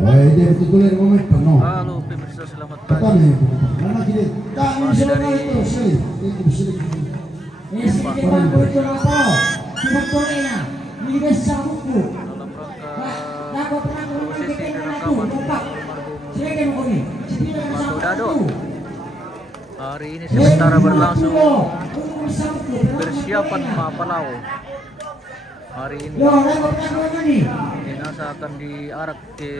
Wah, dia betul-betul momen penuh. Halo pemirsa, selamat pagi. Karena gini, kami semua itu sulit. Itu sulit. Ini sedikit bangku itu apa? Cuma korena. Ini besar buku. Dalam rangka prosesi penangkapan Batu Dado. Hari ini sementara berlangsung persiapan Mapalau. Hari ini jenazah akan diarak ke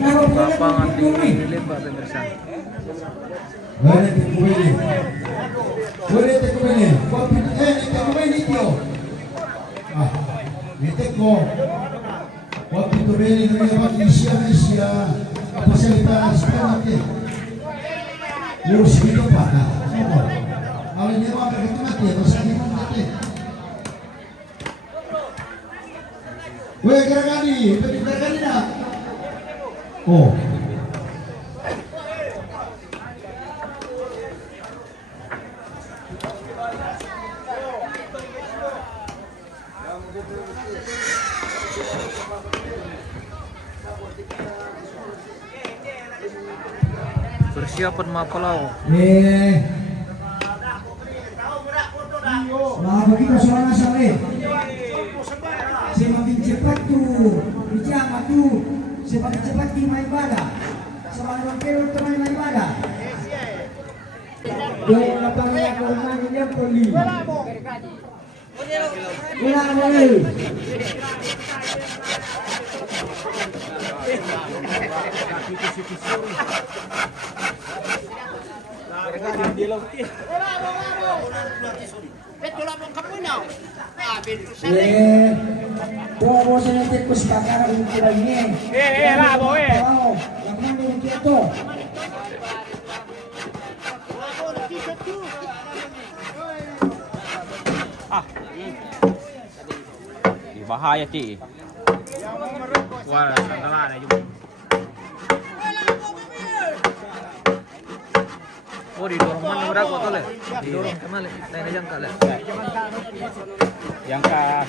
lapangan di Lembah pemirsa. Waktu itu beli dengan Indonesia apa fasilitas nanti lurus itu pak. Kalau ini mau begitu mati atau sakit mati. Weh gerakani, gerakani nak. Oh. Persiapan Mapalau. Nah, begitu suara saleh. Semakin cepat tuh, bicara tuh, semakin cepat kita ibadah. Semakin perlu teman ibadah. Dia lapangnya korban dia pergi. Ulang lagi. Bobo sa natin ko sa kakara kung kulay niya. Labo lakman yung kito. Bahaya ti. Wala, tanggalan na yung. Oh, didorong mana berapa kali? Didorong kemana? Tanya jangka lah. Yang ka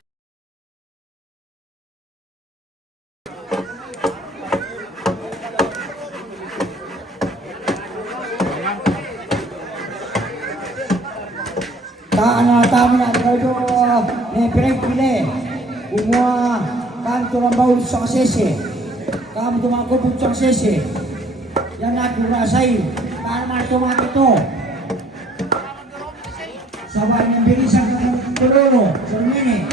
Tahan na ito ni Pile. Kumuha kanto ng bawal sa kasese. Kamu tumakubog sa kasese. Yan na kurasay. Para matumak ito. Sabay ng bilisan ka ng tulolo. Sa rumini.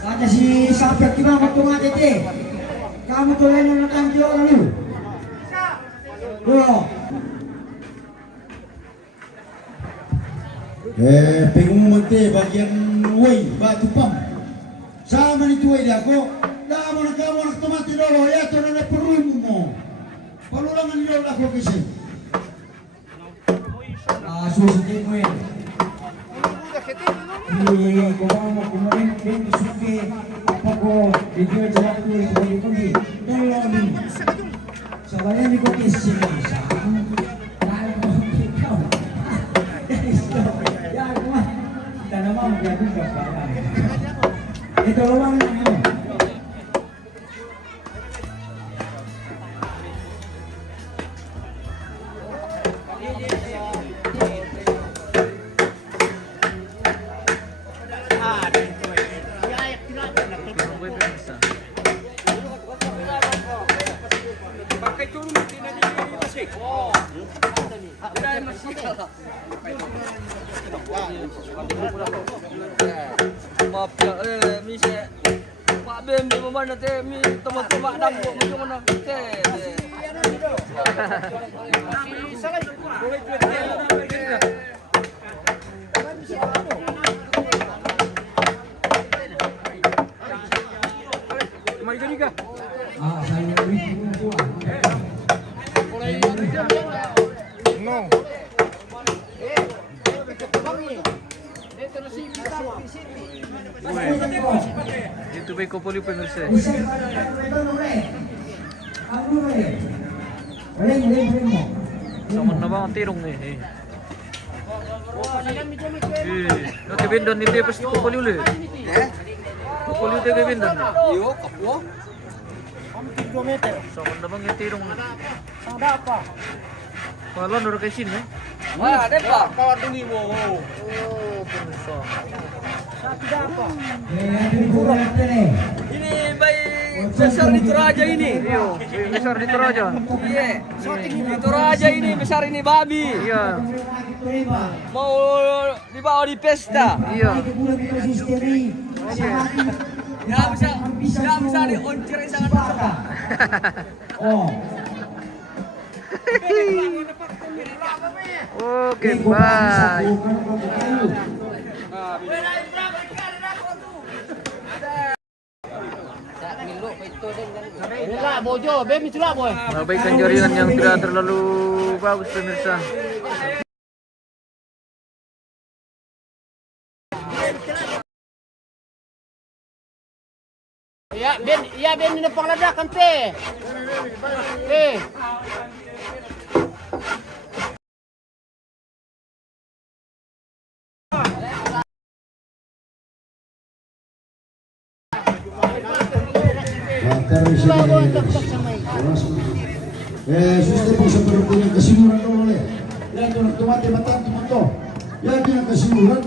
Kata si Sapet kita matumak ito. Kamu tuloy na nakantiyo lalu. Pengumuman te bagian way batu pam. Sama ni tuai dia ko. Dah mo nak tomati dolo ya to na perumu mo. Palulangan dolo ako kasi. Susunod mo yan. Kemarin suke apa ko video jalan tu itu pergi. Tolong sebenarnya ni kau kisah Ito lang yun. Maaf ya, misi Pak Bem di mana teh, mi teman-teman dapur macam mana teh. Mari jadi kah? Saya no. Itu baik kau boleh pemirsa. mo. Sama na ba ang tirong eh. Nanti bendon ni dia pasti kupali uli. Kupali dia ke bendon. Iyo, kapwa. Sama na bang yung tirong. Ada apa? Pala nura kay sin eh. Wah, ada pa. Tidak apa? Ini bayi besar di Toraja ini. Iyo, besar di Toraja. Iya, di Toraja ini besar ini babi. Iya. Mau dibawa di pesta. Iya. Ya bisa dioncir sangat besar. Oh. Oke, bye. Mengabaikan jaringan yang tidak terlalu bagus pemirsa. Ya ben ini pengladakan teh. Sudah bisa berpunya kesimpulan dulu ya. Yang tuh tomate matang tuh. Ya dia kesimpulan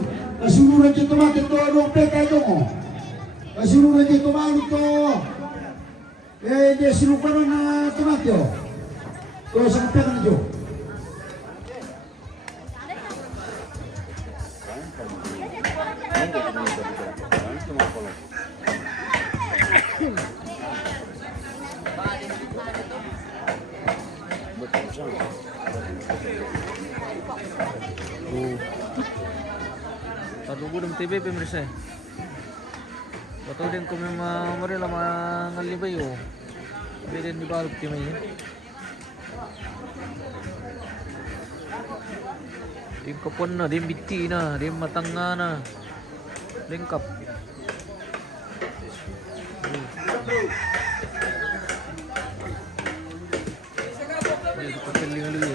aja tomate tuh dong peka dong. Kesimpulan aja tomate tuh. Dia silupan na tomate oh. Tuh sampai kan aja. Tunggu dalam TV pemirsa. Betul din ko memang marila mangalibay oh. Beden di bawah tim ini. Dim kapon na, dim biti na, dim matanga na. Lengkap. Ini kepeling lagi.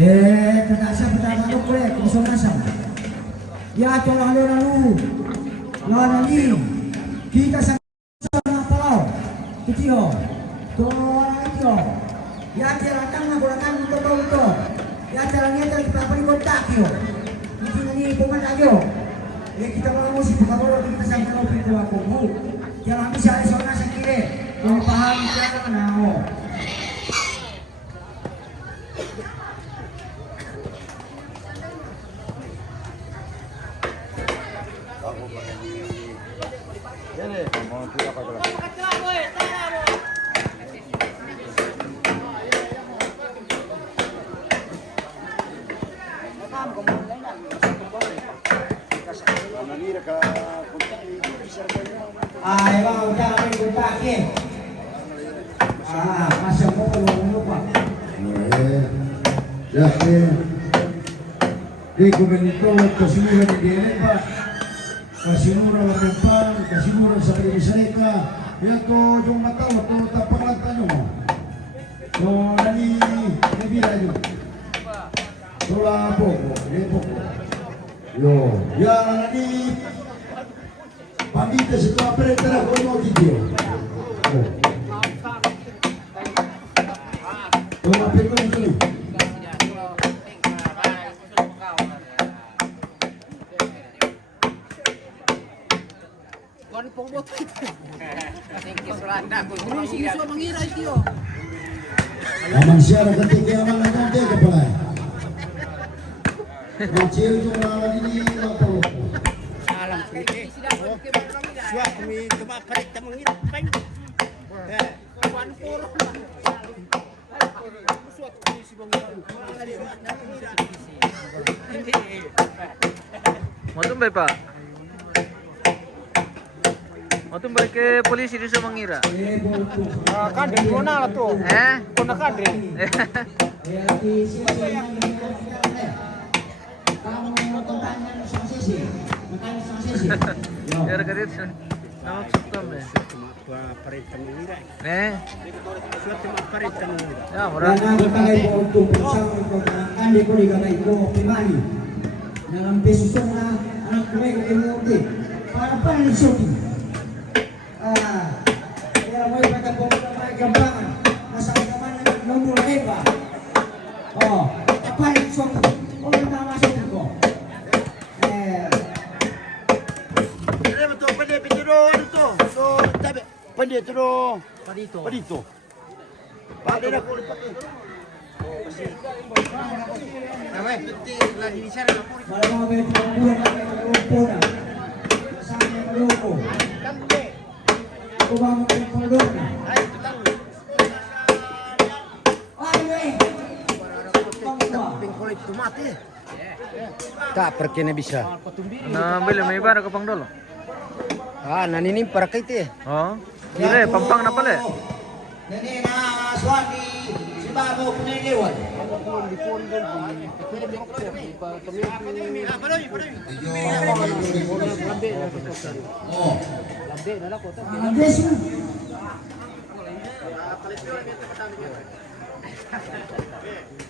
Terasa pertama tu boleh kosong asam. Ya tolong lalu. Lalu kita sama Palau. Kecil. Tolong kecil. Ya silakan menggunakan untuk. Ya caranya dari apa di kontak yo. Ini pemain aja. Ya kita mau musik buka bola kita sampai lopi dua kubu. Jangan bisa esoknya sendiri. Yang paham jangan mau. Emang udah kami kontakin. Masa mau lupa. Ya, di komenito kesimpulan di DNN Pak. Kasimura Lampan, kasimura sa Pilipisanita. Ya to yung mataw to tapang tanyo mo. So nani nabila yo. Tola boko, boko. Yo, ya nani pamita sa to apretara ko mo video. Tola pero ni. Aman siya na ketika aman na konti ka pala. Macil yung lawan ini apa? Alam putih. Suah kami tempat parit temengit peng. Wan pur. Suat kami si bang. Mau tumbay Pak? Mau tumbay ke polisi di Semangira? Kadri mana lah tu? Kena kadri. Kamu mau tanya sama sisi. matamis ang sesi. Yo. Kaya kadit namaksud kami. Eh? Ya, Dan murah. ang tagay ko untuk bersama andi ko di tagay ko primari. Dalam besus na anak ko ay kumuti. Para pa ni Sophie. Kaya may patapong na may gampangan. Nasa kaman ng nomor ba? Oh, kapalit Sophie. O tama Sophie ko. Ano ba to? Pwede pitiro ano to? So, tabi. Pwede tiro. Padito. Padito. Pwede na kulit pati. Malamang may pagbuhan na may grupo na. Saan may grupo? Kubang may pagbuhan na. Tak pergi na bisa. Na beli may iba ka pang dolo. Ah, naninim para kay te. Oh. Gile, pampang na pala. Nani na swati si Babo piniliwan. Oh. Agres mo.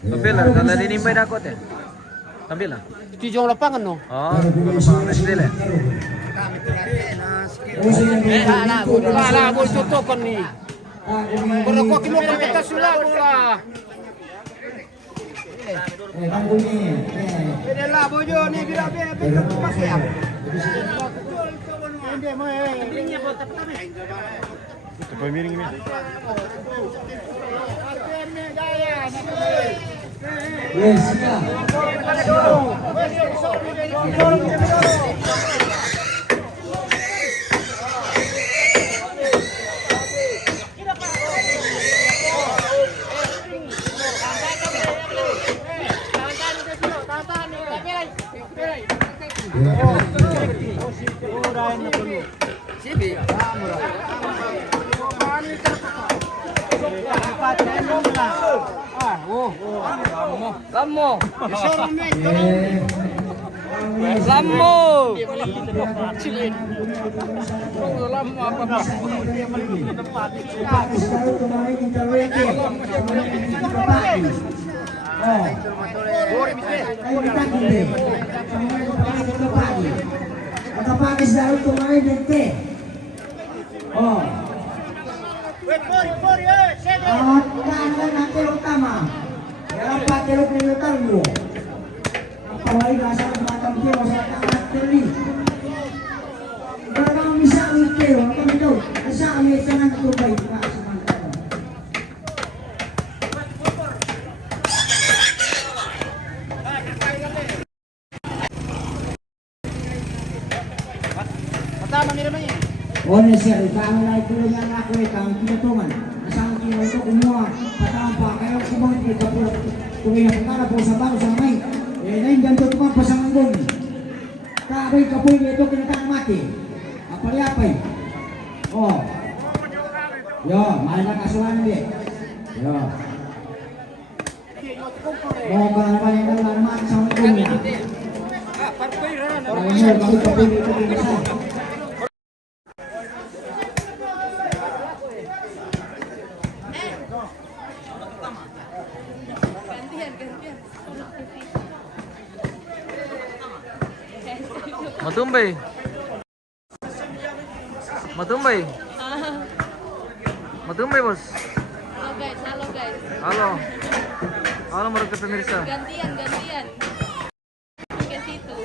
Tampil lah, kalau dinimbay na ako te. Tampil lah. Tijong lapangan no. Oh, pampang na sila. Ala, mo tutukon ni. Kalau kau kimo kita sudah bola. Pwede labo yo ni birabe pero pakai. Hindi mo hindi niya po tapos. Ito pa miring ni. Yes, ya. Lamo. Lamo. Lamo apa pak? Nakapagis daw kumain dito. Oh. At kailangan natin utama. Dalam patelo penyutan mo. Ang pawai nasa matampi o sa tatali. Kalau kami bisa mikir, kami tahu. Asa kami sangat tubay na samantala. Pertama ni naman yan. One sir, kami na ito yung ako ang kinutungan. Nasang kino ito kumuha, patampa, kaya kumang ito po, kumina pagkara po sa baro sa may, na yung ganito tumang pasanganggon. Kaboy kapoy nito kinatang mati. Apay-apay. Oh. Yo, mahal na kasuhan niya. Yo. Moga pa yung nalaman sa mga niya. Kaya mo, kapoy nito kinatang. Matumbay. Matumbay. Matumbay bos. Halo guys, halo guys. Halo. Halo mereka pemirsa. Gantian. Ke situ.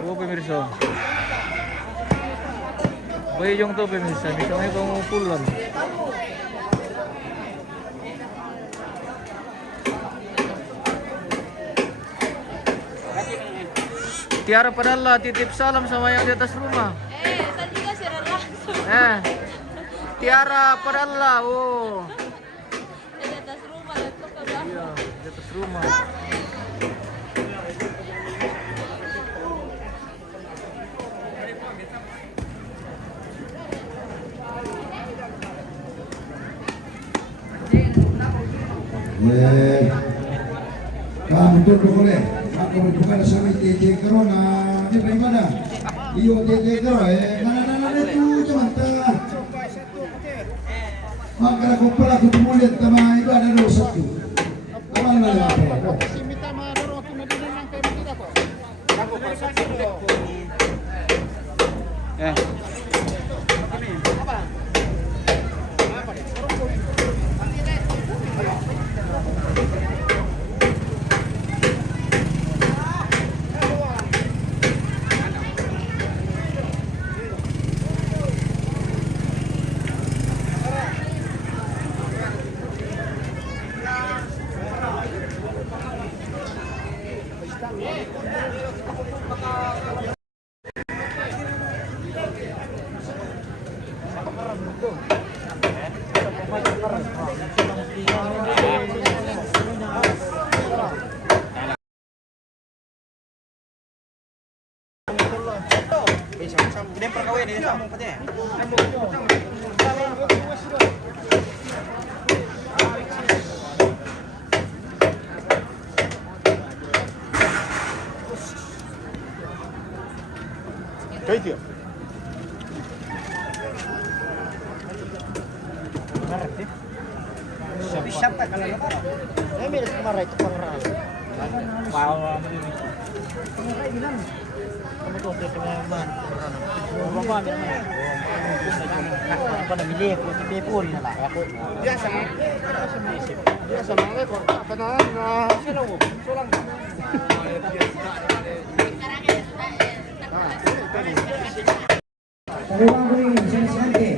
Oh pemirsa. Bayong to pemirsa, bisa may pangupulan. Tiara padahal titip salam sama yang di atas rumah. Tadi juga siaran langsung. Tiara padahal oh. Di atas rumah, laptop ke belakang. Iya, di atas rumah. Kamu tunduk boleh. Aku bukan sama TJ Corona. Dia bagaimana? Iyo TJ Corona. Mana itu cuma tengah. Maka aku pelaku pemulihan sama itu ada 21. Amal apa? Peluang green, Sensante.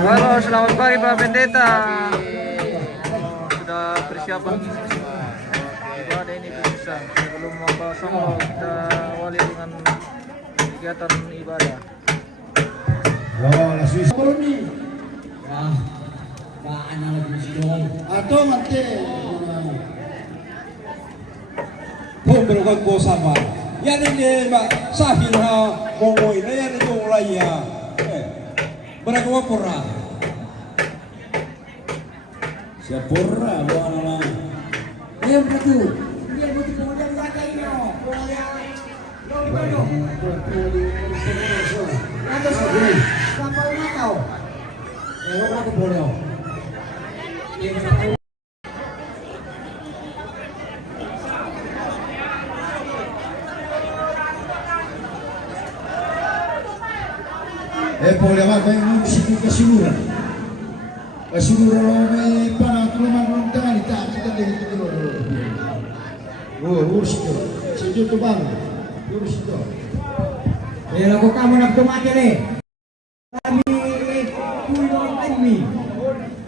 Halo, selamat pagi Pak Pendeta. Sudah persiapan ibadah ini bisa. Sebelum mau kita awali dengan kegiatan ibadah. Oh, langsung koloni. Wah, baan na lagi si Dong. Atau nanti. Kung berukang po sama. Yan hindi sahil ha mongoy na yan yung raya. Beragawa pura. Siapa pura bukan orang. Ayun ka tu. Hindi mo ito mo dyan lagay nyo. Ano sa akin? Kapag umataw. Ewan ko ako po nyo. Boleh apa yang mesti keseluruhan. Keseluruhan may panang tuluman ng tangan ita kita dari itu dulu. Urus itu. Sejauh tu bang. Urus itu. Pero kung kamu nagtumati rin. Kami tulong kami.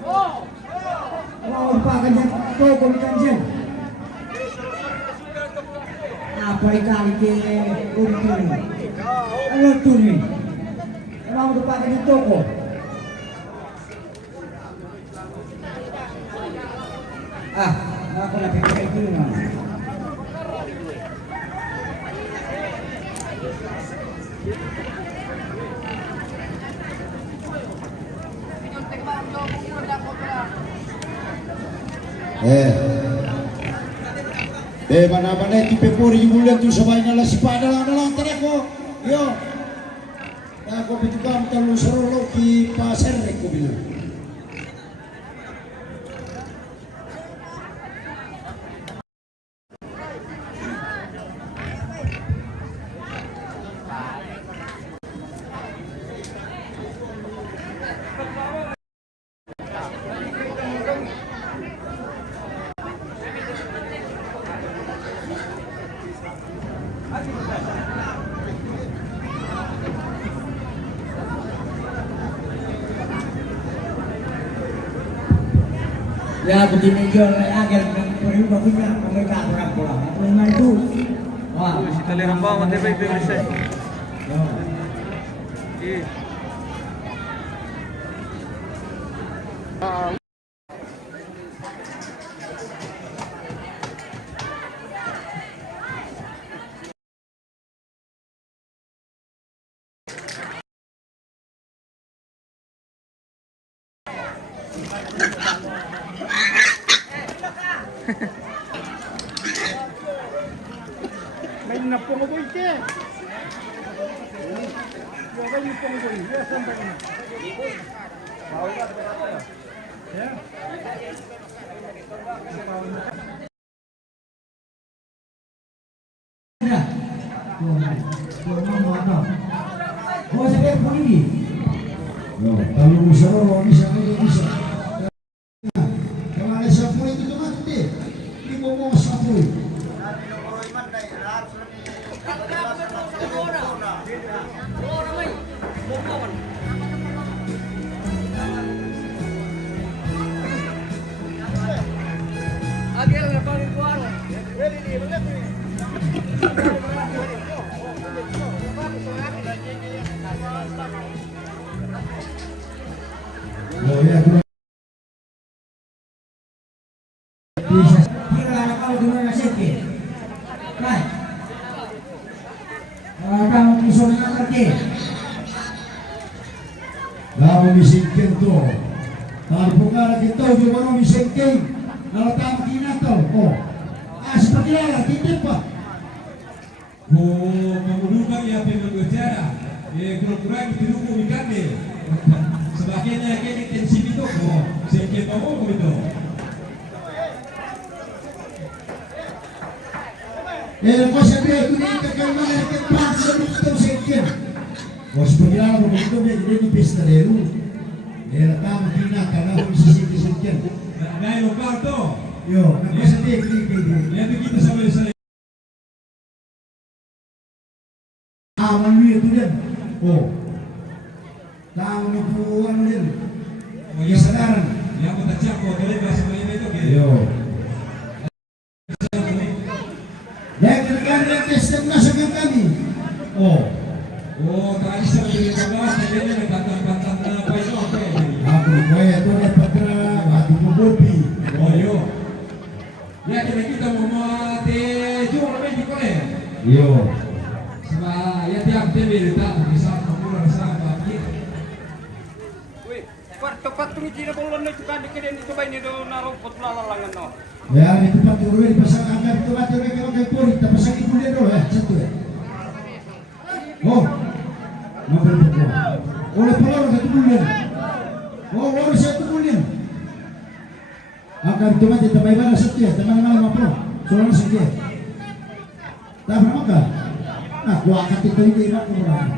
Wow, pa ka dyan. Ito, kumitan dyan. Naparikan ke kumitan. Ano tuloy? Mau dipakai di toko. Aku nak pakai itu mah. Mana-mana itu pepuri bulan tu sabay na si dalang tereko. Yo. Ako pitukam talo sarolo ki pasar ko bilang. Ya begini jual agar perlu punya mereka pulang. Memang itu. Wah, Sekali hamba mati baik pemirsa. Iya. May napungoy ke. Yo may napungoy. Yes, sampai na. Ya. Oh, saya pun ini. Kalau bisa bisa. Kalau ada sapu itu cuma deh. Ini ngomong sapu. Oh ya, Kalau dulu nasib ke, right? Kamu musuhnya ngerti? Kalau misingkin to, tarpungan kita juga mau misingkin. Kalau tamu kinatal, oh, seperti apa? Tidak pak. Oh, pembunuhan ya penegara. Kurang-kurang didukung ikan deh. Sebagainya kayak intensif itu, oh, sedikit ngomong itu. Kau sabi aku ni kakak mana kita pas sebelum sekian. Kau seperti apa begitu dia jadi di pesta deru. Tamu kina karena bisa sekian. Nah, lokal tuh. Yo, kau sabi ini. Ya begitu sama saya. Aman itu dia. Oh, tamu puan dia. Oh, ya sekarang. Yang kita cak kok boleh bahasa Melayu itu gitu. Yo. Dan rekan-rekan sistem nasional kami. Oh, tadi saya beli kabar, jadi ini bantang-bantang apa itu oke. aku boleh tu dapat aku mau kopi. Oh yo. Ya kita mau mati jual lebih di Korea. Yo. Sebab ya tiap TV tak bisa mengulang sama kita. Wih, tepat tuh Cina bolon itu kan dikira itu bayi itu naruh pot lalalangan no. Ya, itu Pak Turun pasang angkat itu Pak Turun kalau kayak pori, tapi pasang itu dia dulu ya, satu ya. Oh, mobil pukul. Oleh pelor satu bulan. Oh, oleh satu bulan. Angkat itu mati tambah ibadah satu ya, teman-teman 50. Soalnya sekian. Tak pernah makan. Nah, gua angkat itu ini enak kemudian.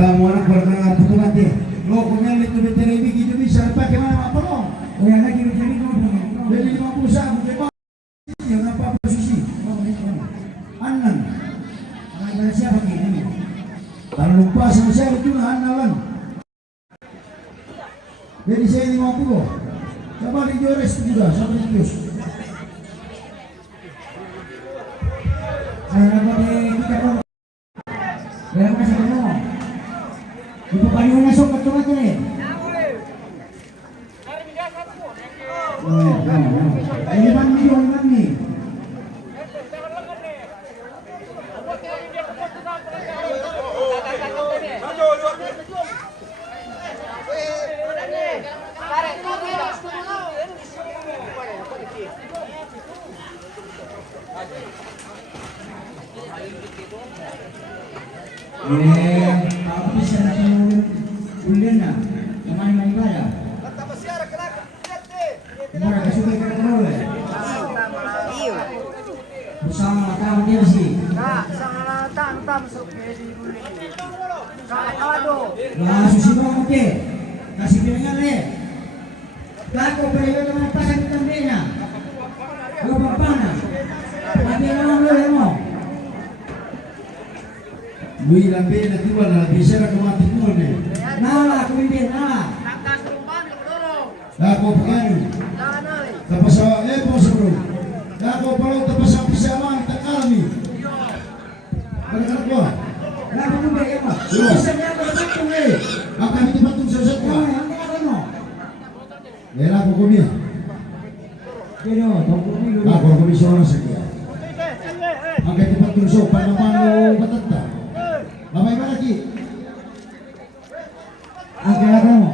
Kamu anak pernah putus mati. Lo kemudian itu beteri begitu bisa pakai mana apa lo? Oh yang lagi jadi ngomong. Jadi 50 saham, yang apa posisi? Anan. Anak siapa ini? Kalau lupa sama saya itu Anan. Jadi saya 50. Sama di Jores juga, sama di Jores. Saya dapat kita dong. Yang masih ngomong. Ibu paling masuk ke tempat ini. Ini man nih. Apa bisa nak ulian na? Kemana main ibadah? Mana kesukai kerana boleh? Bersama tamu dia Nah, susunod oke. Kasih piringan le. Dako pero naman pasang também na. Ano pa pana? Tapi naman lo mo. Muy la pena tu la bisera ko matikon eh. Nala, kumitin nala. Dako pagano. Tapos sa po sa bro. Dako palo tapos sa pisama takami. Balikan ko. Nala mo ba yan mo? Yo. Isa niya ko sa eh. Ang kami tipatung sa set ko. Ano mo? Era ko kumia. Pero, tungkol ni Lulu. Dako komisyon sa kaya. Ang kami tipatung sa panamano batata. Mamay malaki. Ang kailangan mo.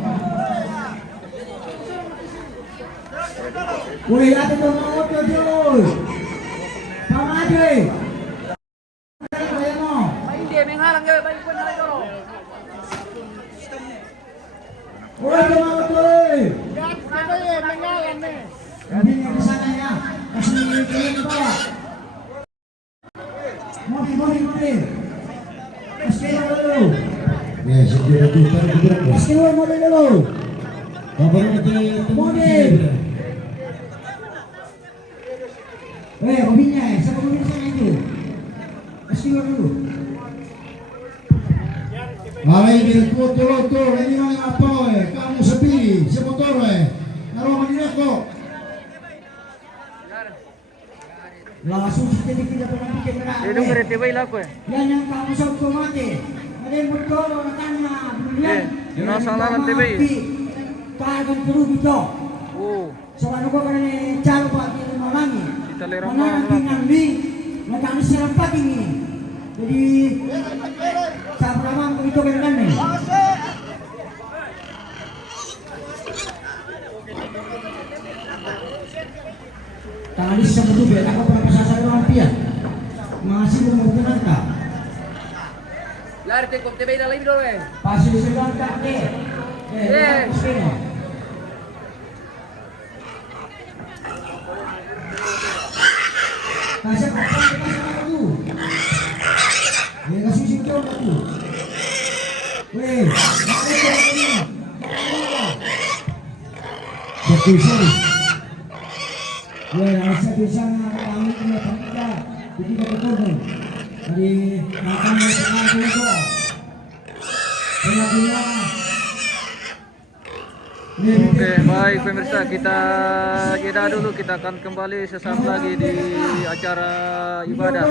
Uy, ate to mga otro, Joy. Tama, Joy. Kaya mo. Hindi, may halang gawin. May ikon na lang yun. Uy, ito mga otro, eh. Hindi niya kasana niya. Kasi kaya na ba? Modi. Kasi dulu. Yes, segera tu tarik gerak. Kasi modi dulu. Bapak kita Modi. Hobinya, siapa hobi sana itu? Kasi dulu. Malay binagpo tulo, ini mga apa eh, kamu sepi, si motor eh. Naro manila ko. Langsung kita tidak pernah bikin merah. Dia dong ngerti baik lah aku ya. Yan yang kamu sa otomate. Ada yang motor, nakanya. Yun ang salaran TV. Kagan turun ito. Oh, So ano ko kana ni Chalo pa di mamangi. Italera Mana mo tinggal ni nakani silang pagi ni. Jadi sa pramang ko ito kan ni. Talis sa tubig ako para pasasaro ang piya. Masih menggunakan ka. Lari, te bay na lang dito eh. Pasir sa lang ka ke. Yes. Sino? Kasi apa tu? Dia kasi sito tu. Weh, Sekali. weh, asa bisa kami punya pangkat. Jadi betul kan. Jadi makan sama dulu. Punya oke, baik pemirsa, kita jeda dulu, kita akan kembali sesaat lagi di acara ibadah.